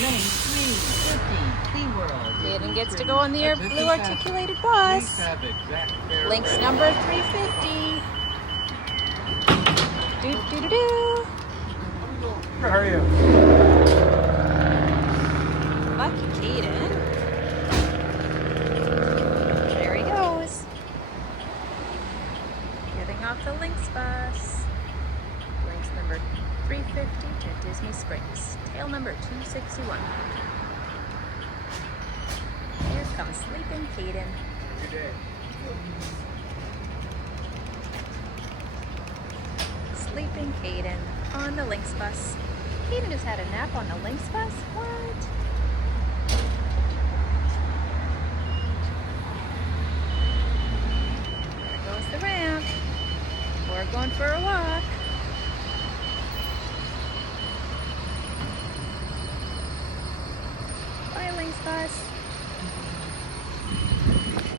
Lane 350, SeaWorld. Kayden gets to go on the blue articulated bus. Lynx number 350. Do. How are you? Lucky Kayden. There he goes. Getting off the Lynx bus. Lynx number 350 to Disney Springs. Tail number 261. Here comes sleeping Kayden. Good day. Sleeping Kayden on the Lynx bus. Kayden just had a nap on the Lynx bus? What? There goes the ramp. We're going for a walk. Bye, Lynx bus.